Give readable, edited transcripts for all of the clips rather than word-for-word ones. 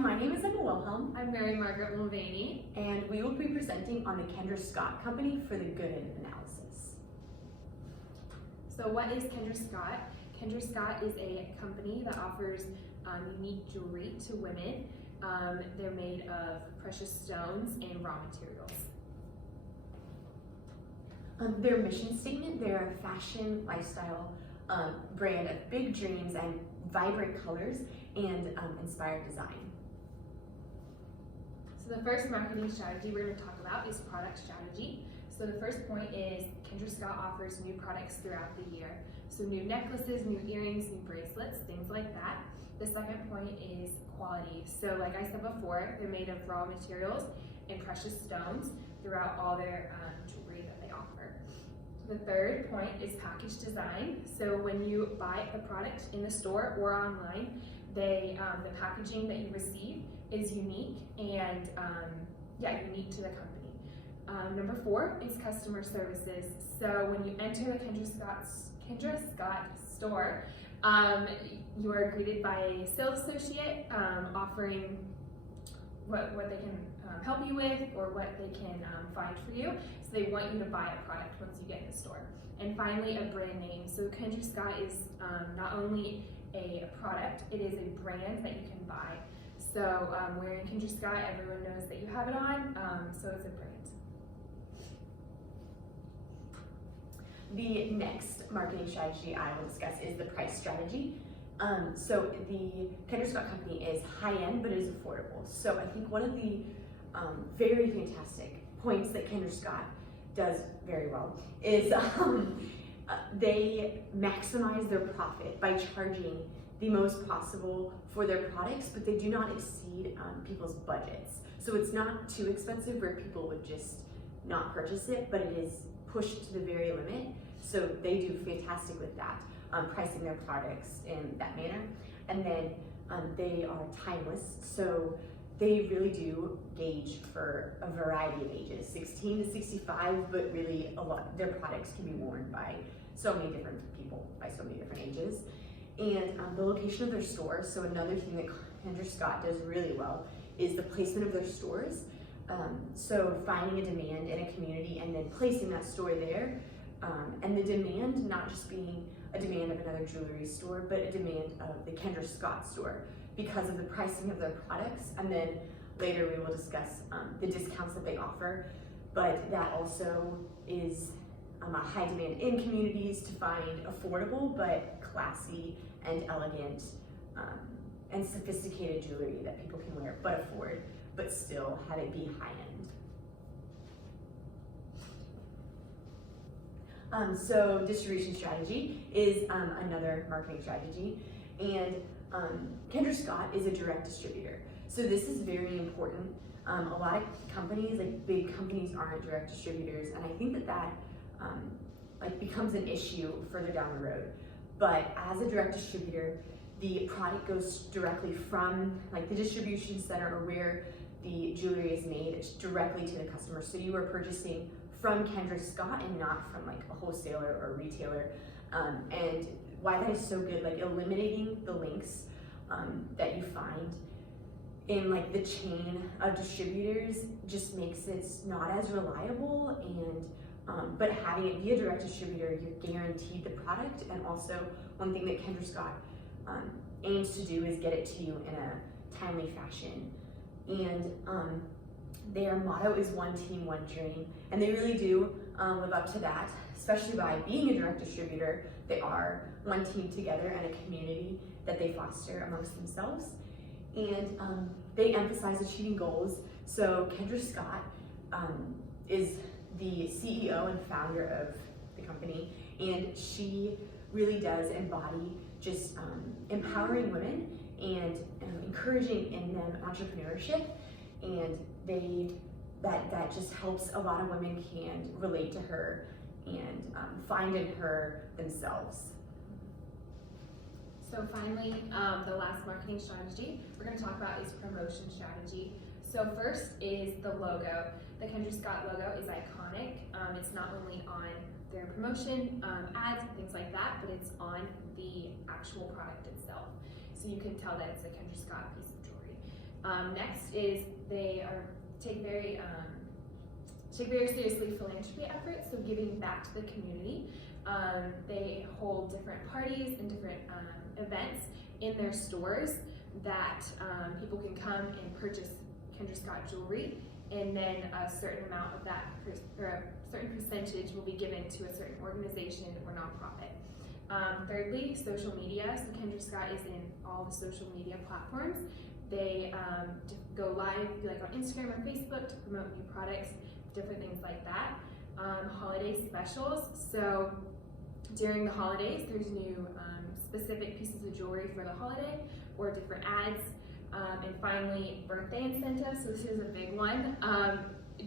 my name is Emma Wilhelm. I'm Mary Margaret Mulvaney. And we will be presenting on the Kendra Scott Company for the Godin analysis. So what is Kendra Scott? Kendra Scott is a company that offers unique jewelry to women. They're made of precious stones and raw materials. Their mission statement, they're a fashion lifestyle brand of big dreams and vibrant colors and inspired design. So the first marketing strategy we're going to talk about is product strategy. So the first point is Kendra Scott offers new products throughout the year. So new necklaces, new earrings, new bracelets, things like that. The second point is quality. So like I said before, they're made of raw materials and precious stones throughout all their jewelry that they offer. The third point is package design. So when you buy the product in the store or online, the packaging that you receive is unique and unique to the company. Number 4 is customer services. So when you enter the Kendra Scott store, you are greeted by a sales associate offering what they can help you with or what they can find for you. So they want you to buy a product once you get in the store. And finally, a brand name. So Kendra Scott is not only a product, it is a brand that you can buy. So wearing Kendra Scott, everyone knows that you have it on, so it's a brand. The next marketing strategy I will discuss is the price strategy. So the Kendra Scott Company is high-end, but it is affordable. So I think one of the very fantastic points that Kendra Scott does very well is they maximize their profit by charging the most possible for their products, but they do not exceed people's budgets. So it's not too expensive where people would just not purchase it, but it is pushed to the very limit. So they do fantastic with that, pricing their products in that manner. And then they are timeless. So they really do gauge for a variety of ages, 16 to 65, but really a lot, their products can be worn by so many different people, by so many different ages. And the location of their stores, so another thing that Kendra Scott does really well is the placement of their stores. So finding a demand in a community and then placing that store there, and the demand not just being a demand of another jewelry store, but a demand of the Kendra Scott store because of the pricing of their products. And then later we will discuss the discounts that they offer, but that also is a high demand in communities to find affordable but classy and elegant and sophisticated jewelry that people can wear but afford, but still have it be high-end. So distribution strategy is another marketing strategy, and Kendra Scott is a direct distributor. So this is very important. A lot of companies, like big companies, aren't direct distributors, and I think that becomes an issue further down the road. But as a direct distributor, the product goes directly from the distribution center or where the jewelry is made, it's directly to the customer. So you are purchasing from Kendra Scott and not from a wholesaler or retailer. And why that is so good, eliminating the links that you find in the chain of distributors just makes it not as reliable. And but having it be a direct distributor, you're guaranteed the product. And also one thing that Kendra Scott aims to do is get it to you in a timely fashion. And their motto is one team, one dream. And they really do live up to that, especially by being a direct distributor. They are one team together and a community that they foster amongst themselves. And they emphasize achieving goals. So Kendra Scott is the CEO and founder of the company, and she really does embody just empowering women and encouraging in them entrepreneurship, and that just helps a lot of women can relate to her and find in her themselves. So finally, the last marketing strategy we're going to talk about is promotion strategy. So first is the logo. The Kendra Scott logo is iconic. It's not only on their promotion, ads, and things like that, but it's on the actual product itself. So you can tell that it's a Kendra Scott piece of jewelry. Next is they take very seriously philanthropy efforts, so giving back to the community. They hold different parties and different events in their stores that people can come and purchase Kendra Scott jewelry, and then a certain amount of that, or a certain percentage will be given to a certain organization or nonprofit. Thirdly, social media. So Kendra Scott is in all the social media platforms. They go live, like on Instagram or Facebook, to promote new products, different things like that. Holiday specials. So during the holidays, there's new specific pieces of jewelry for the holiday or different ads. And finally, birthday incentives. So this is a big one.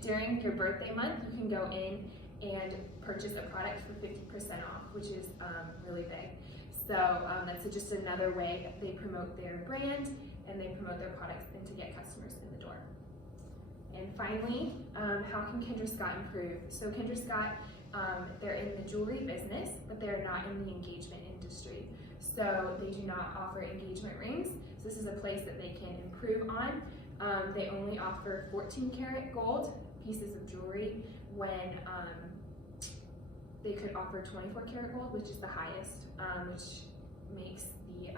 During your birthday month, you can go in and purchase a product for 50% off, which is really big. So that's just another way that they promote their brand and they promote their products and to get customers in the door. And finally, how can Kendra Scott improve? So Kendra Scott, they're in the jewelry business, but they're not in the engagement industry. So they do not offer engagement rings. So this is a place that they can improve on. They only offer 14 karat gold pieces of jewelry when they could offer 24 karat gold, which is the highest, which makes the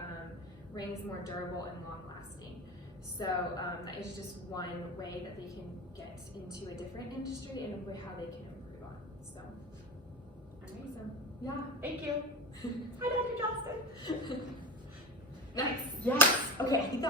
rings more durable and long lasting. So that is just one way that they can get into a different industry and how they can improve on. So I think so. Yeah, thank you. Hi, Dr. Johnston. Nice. Yes. Okay, I think that